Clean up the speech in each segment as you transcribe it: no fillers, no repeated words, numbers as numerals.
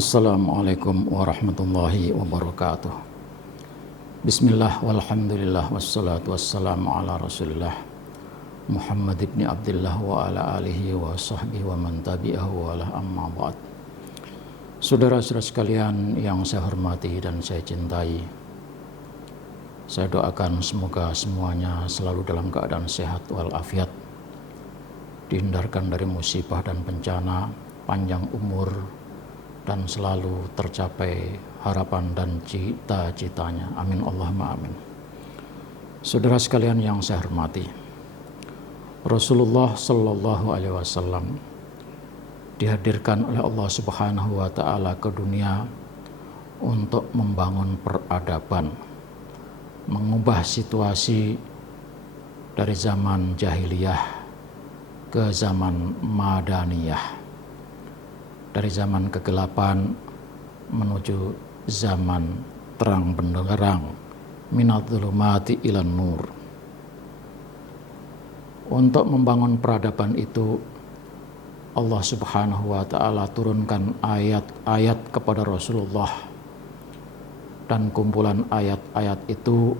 Assalamualaikum warahmatullahi wabarakatuh. Bismillah walhamdulillah wassalatu wassalamu ala rasulillah Muhammad ibn Abdullah wa ala alihi wa sahbihi wa man tabi'ahu wa ala amma ba'd. Saudara-saudara sekalian yang saya hormati dan saya cintai, saya doakan semoga semuanya selalu dalam keadaan sehat walafiat, dihindarkan dari musibah dan bencana, panjang umur, dan selalu tercapai harapan dan cita-citanya. Amin Allahumma amin. Saudara sekalian yang saya hormati, Rasulullah Sallallahu Alaihi Wasallam dihadirkan oleh Allah Subhanahu Wa Taala ke dunia untuk membangun peradaban, mengubah situasi dari zaman jahiliyah ke zaman madaniyah, dari zaman kegelapan menuju zaman terang benderang, minadz-dzulumati ilan nur. Untuk membangun peradaban itu, Allah Subhanahu wa Ta'ala turunkan ayat-ayat kepada Rasulullah, dan kumpulan ayat-ayat itu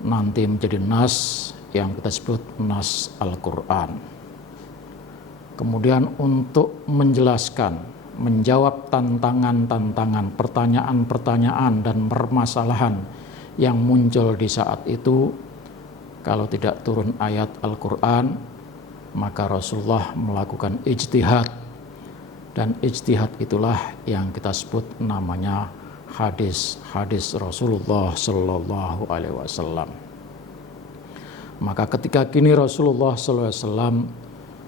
nanti menjadi nas yang kita sebut nas Al-Quran. Kemudian untuk menjelaskan, menjawab tantangan-tantangan, pertanyaan-pertanyaan dan permasalahan yang muncul di saat itu, kalau tidak turun ayat Al-Quran, maka Rasulullah melakukan ijtihad, dan ijtihad itulah yang kita sebut namanya hadis-hadis Rasulullah Sallallahu Alaihi Wasallam. Maka ketika kini Rasulullah Sallallahu Alaihi Wasallam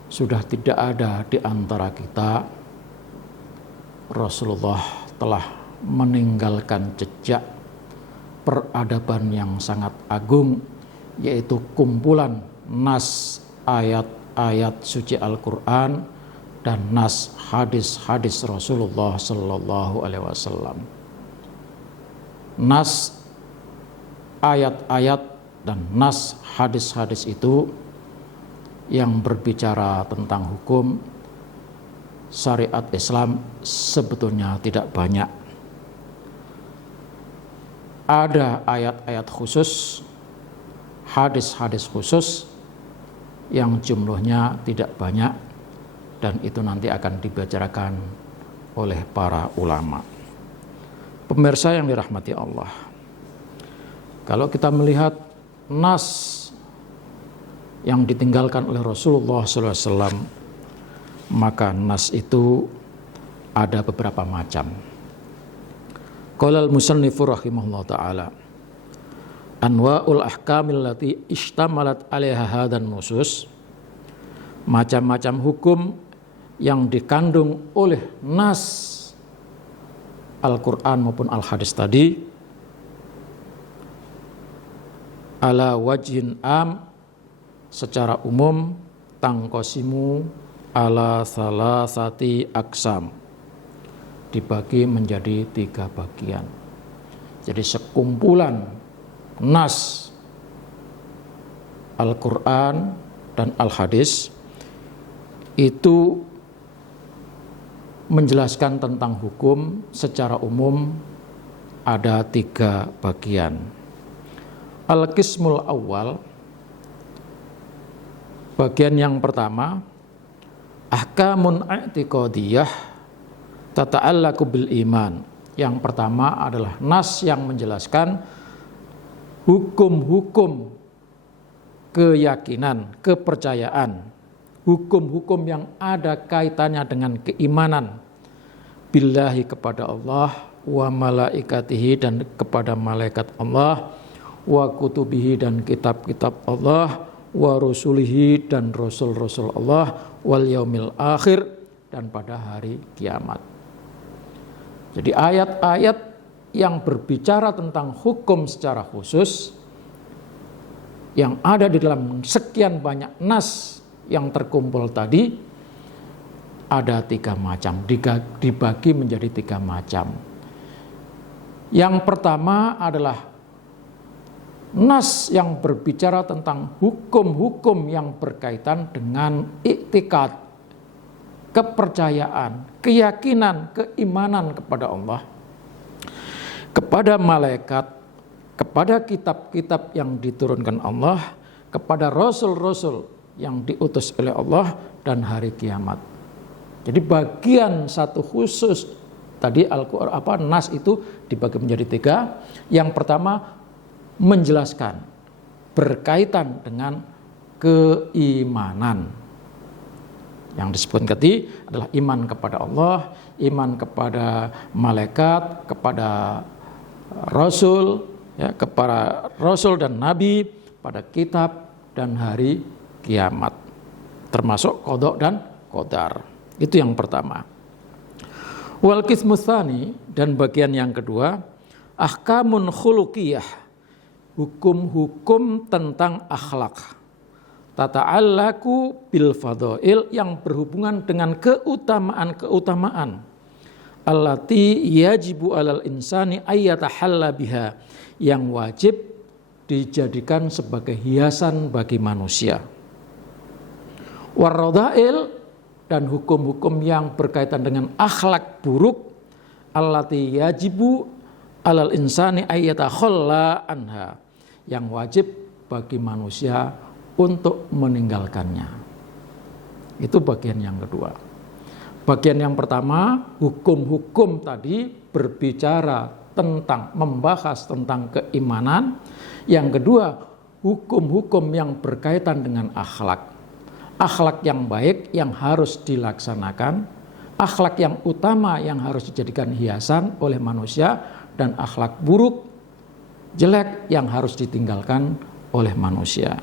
sudah tidak ada di antara kita, Rasulullah telah meninggalkan jejak peradaban yang sangat agung, yaitu kumpulan nas ayat-ayat suci Al-Quran dan nas hadis-hadis Rasulullah Sallallahu Alaihi Wasallam. Nas ayat-ayat dan nas hadis-hadis itu yang berbicara tentang hukum syariat Islam sebetulnya tidak banyak. Ada ayat-ayat khusus, hadis-hadis khusus yang jumlahnya tidak banyak, dan itu nanti akan dibicarakan oleh para ulama. Pemirsa yang dirahmati Allah, kalau kita melihat nas yang ditinggalkan oleh Rasulullah SAW, maka nas itu ada beberapa macam. Qala al-musannifu rahimahullah ta'ala, anwa'ul ahkamil lati ishtamalat alaiha hadan nusus, macam-macam hukum yang dikandung oleh nas Al-Quran maupun Al-Hadis tadi, ala wajhin am, secara umum, tangkosimu ala salasati aksam, dibagi menjadi 3 bagian. Jadi sekumpulan nas Al-Quran dan Al-Hadis itu menjelaskan tentang hukum secara umum ada 3 bagian. Al-Qismul Awal, bagian yang pertama, ahkamun i'tiqadiyah tata'allaqu bil iman. Yang pertama adalah nas yang menjelaskan hukum-hukum keyakinan, kepercayaan, hukum-hukum yang ada kaitannya dengan keimanan billahi kepada Allah, wa malaikatihi dan kepada malaikat Allah, wa kutubihi dan kitab-kitab Allah, wa rusulihi dan rasul-rasul Allah, wal yaumil akhir dan pada hari kiamat. Jadi ayat-ayat yang berbicara tentang hukum secara khusus yang ada di dalam sekian banyak nas yang terkumpul tadi ada 3 macam, dibagi menjadi 3 macam. Yang pertama adalah nas yang berbicara tentang hukum-hukum yang berkaitan dengan iktikad, kepercayaan, keyakinan, keimanan kepada Allah, kepada malaikat, kepada kitab-kitab yang diturunkan Allah, kepada rasul-rasul yang diutus oleh Allah, dan hari kiamat. Jadi bagian satu khusus tadi Al-Quran Nas itu dibagi menjadi 3. Yang pertama menjelaskan berkaitan dengan keimanan. Yang disebutkan tadi adalah iman kepada Allah, iman kepada malaikat, kepada rasul, kepada rasul dan nabi, pada kitab dan hari kiamat, termasuk qada dan qadar. Itu yang pertama. Wal qismus tsani, dan bagian yang kedua, ahkamun khuluqiyah, hukum-hukum tentang akhlak, tata'allaku bil fadhail, yang berhubungan dengan keutamaan-keutamaan, allati yajibu alal insani ayyatahalla biha, yang wajib dijadikan sebagai hiasan bagi manusia. Warradhail, dan hukum-hukum yang berkaitan dengan akhlak buruk, allati yajibu alal insani ayyatakhalla anha, yang wajib bagi manusia untuk meninggalkannya. Itu bagian yang kedua. Bagian yang pertama, hukum-hukum tadi berbicara tentang, membahas tentang keimanan. Yang kedua, hukum-hukum yang berkaitan dengan akhlak. Akhlak yang baik yang harus dilaksanakan, akhlak yang utama yang harus dijadikan hiasan oleh manusia, dan akhlak buruk, jelek yang harus ditinggalkan oleh manusia.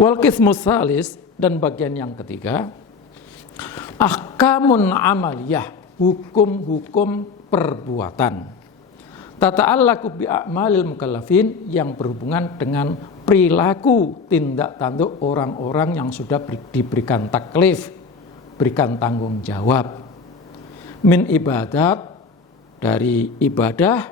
Wal qismus tsalis, dan bagian yang ketiga, ahkamun amaliyah, hukum-hukum perbuatan, tata'allaku bi a'malil mukallafin, yang berhubungan dengan perilaku tindak tanduk orang-orang yang sudah diberikan taklif, berikan tanggung jawab, min ibadat, dari ibadah,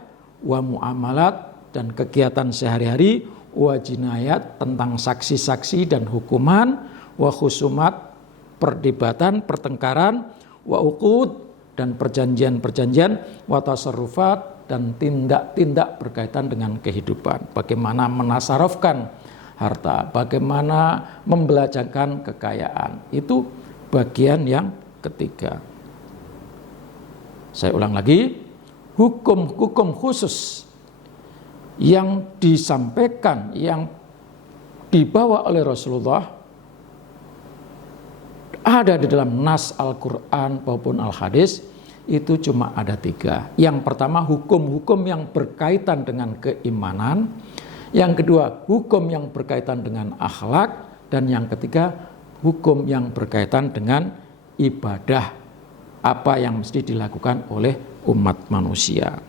wa muamalat, dan kegiatan sehari-hari, wa jinayat, tentang saksi-saksi dan hukuman, wa khusumat, perdebatan, pertengkaran, wa uqud, dan perjanjian-perjanjian, wa tasarrufat, dan tindak-tindak berkaitan dengan kehidupan. Bagaimana menasarofkan harta, bagaimana membelanjakan kekayaan. Itu bagian yang ketiga. Saya ulang lagi, hukum-hukum khusus yang disampaikan, yang dibawa oleh Rasulullah, ada di dalam nas Al-Quran maupun Al-Hadis, itu cuma ada 3. Yang pertama, hukum-hukum yang berkaitan dengan keimanan. Yang kedua, hukum yang berkaitan dengan akhlak. Dan yang ketiga, hukum yang berkaitan dengan ibadah, apa yang mesti dilakukan oleh umat manusia.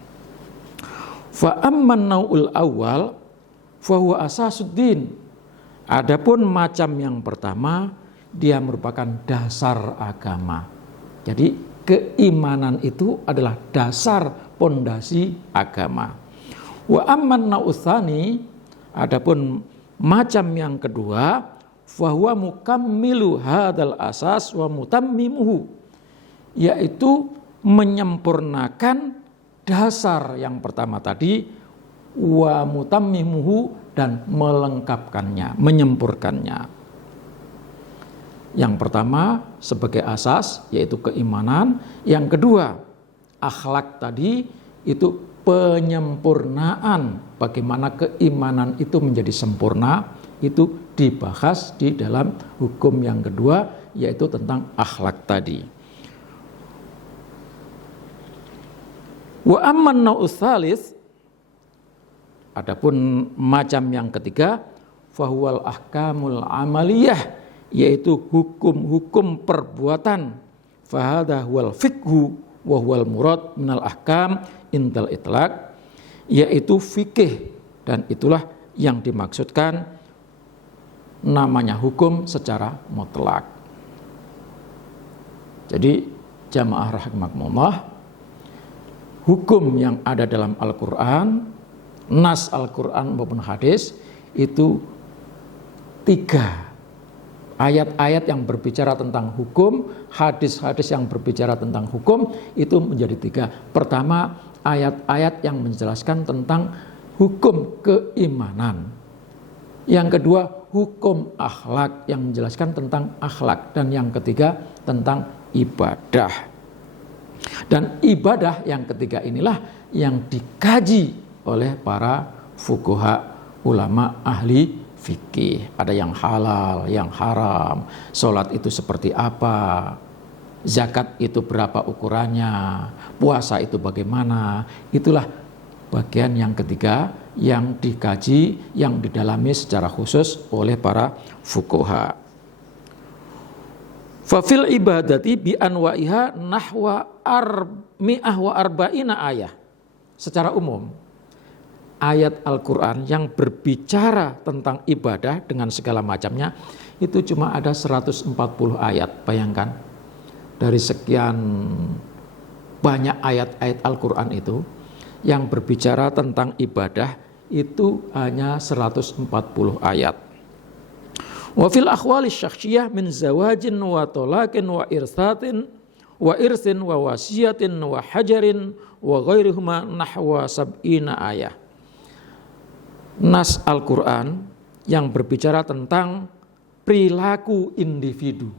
Fa amman nau'ul awal fa huwa asasuddin. Adapun macam yang pertama, dia merupakan dasar agama. Jadi keimanan itu adalah dasar pondasi agama. Wa amman nau'tsani, adapun macam yang kedua, fa huwa mukammilu hadzal asas wa mutammimuhu, yaitu menyempurnakan dasar yang pertama tadi, wa mutammimuhu, dan melengkapkannya, menyempurnakannya. Yang pertama sebagai asas, yaitu keimanan. Yang kedua, akhlak tadi, itu penyempurnaan, bagaimana keimanan itu menjadi sempurna. Itu dibahas di dalam hukum yang kedua, yaitu tentang akhlak tadi. Wa amman nau'us tsalis, adapun macam yang ketiga, fahuwal ahkamul amaliyah, yaitu hukum-hukum perbuatan. Fahadha huwal fiqhu wa huwal murad minal ahkam indal itlaq, yaitu fikih, dan itulah yang dimaksudkan namanya hukum secara mutlak. Jadi jamaah rahimakumullah, hukum yang ada dalam Al-Quran, nas Al-Quran maupun hadis, itu 3 Ayat-ayat yang berbicara tentang hukum, hadis-hadis yang berbicara tentang hukum itu menjadi 3. Pertama, ayat-ayat yang menjelaskan tentang hukum keimanan. Yang kedua, hukum akhlak yang menjelaskan tentang akhlak. Dan yang ketiga, tentang ibadah. Dan ibadah yang ketiga inilah yang dikaji oleh para fuqaha, ulama ahli fikih. Ada yang halal, yang haram, sholat itu seperti apa, zakat itu berapa ukurannya, puasa itu bagaimana. Itulah bagian yang ketiga yang dikaji, yang didalami secara khusus oleh para fuqaha. Fafil ibadati bi anwa'iha nahwa mi'ah wa arba'ina ayah. Secara umum, ayat Al-Quran yang berbicara tentang ibadah dengan segala macamnya itu cuma ada 140 ayat. Bayangkan, dari sekian banyak ayat-ayat Al-Quran itu yang berbicara tentang ibadah itu hanya 140 ayat. Wa fil akhwali syakhsiyah min zawajin wa tolakin wa irsatin wa irsin wa wasiyatin wa hajarin wa ghairihuma nahwa sab'ina ayah. Nas Al-Quran yang berbicara tentang perilaku individu,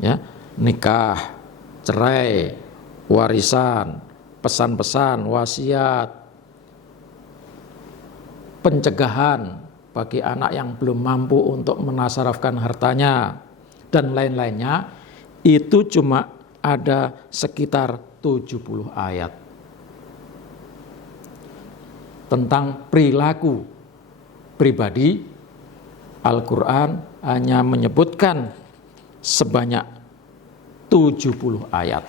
ya, nikah, cerai, warisan, pesan-pesan, wasiat, pencegahan bagi anak yang belum mampu untuk menasarafkan hartanya, dan lain-lainnya, itu cuma ada sekitar 70 ayat. Tentang perilaku pribadi, Al-Quran hanya menyebutkan sebanyak 70 ayat.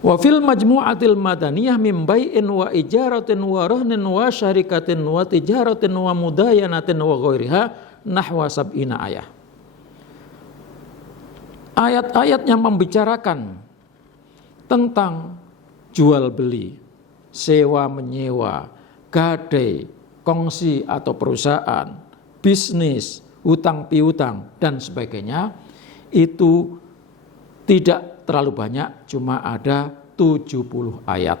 Wa fil majmu'atil madaniyah min bai'in wa ijaratin wa rahnin wa syarikatin wa tijaratin wa mudayanatin wa ghairiha nahwa sab'ina ayah. Ayat-ayat yang membicarakan tentang jual beli, sewa menyewa, gadai, kongsi atau perusahaan, bisnis, hutang piutang dan sebagainya, itu tidak terlalu banyak, cuma ada 70 ayat.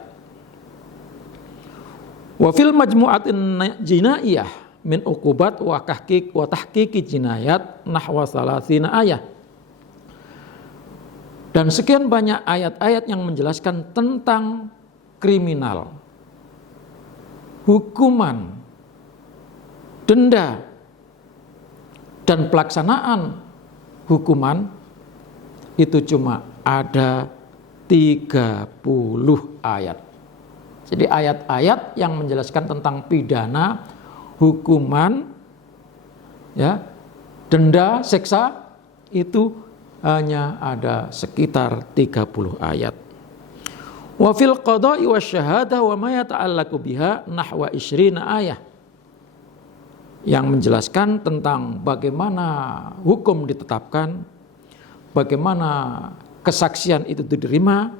Wa fil majmu'atin jinaiyah min uqubat wa tahqiqi jinayat nahwa salasina ayat. Dan sekian banyak ayat-ayat yang menjelaskan tentang kriminal, hukuman, denda, dan pelaksanaan hukuman itu cuma ada 30 ayat. Jadi ayat-ayat yang menjelaskan tentang pidana, hukuman, ya, denda, siksa itu hanya ada sekitar 30 ayat. Wa fil qada'i wasyahadah wa ma yata'allaqu biha nahwa 20 ayat. Yang menjelaskan tentang bagaimana hukum ditetapkan, bagaimana kesaksian itu diterima,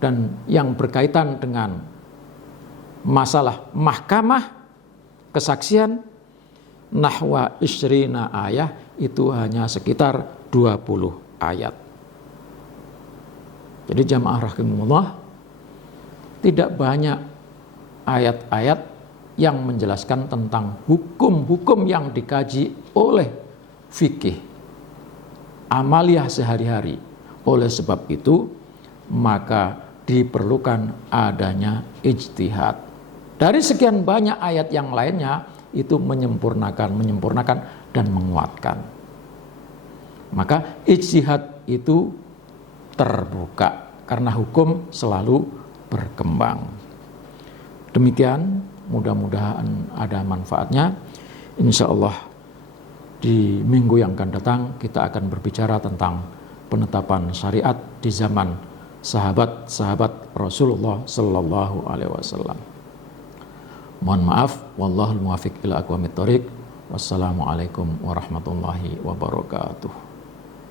dan yang berkaitan dengan masalah mahkamah kesaksian nahwa 20 ayat itu hanya sekitar 20 ayat. Jadi jamaah rahimahullah, tidak banyak ayat-ayat yang menjelaskan tentang hukum-hukum yang dikaji oleh fikih, amaliyah sehari-hari. Oleh sebab itu, maka diperlukan adanya ijtihad. Dari sekian banyak ayat yang lainnya, itu menyempurnakan dan menguatkan. Maka ijtihad itu terbuka, karena hukum selalu berkembang. Demikian, mudah-mudahan ada manfaatnya. Insya Allah di minggu yang akan datang kita akan berbicara tentang penetapan syariat di zaman sahabat-sahabat Rasulullah Sallallahu Alaihi Wasallam. Mohon maaf, wallahul muwaffiq ila aqwamit thoriq. Wassalamualaikum warahmatullahi wabarakatuh.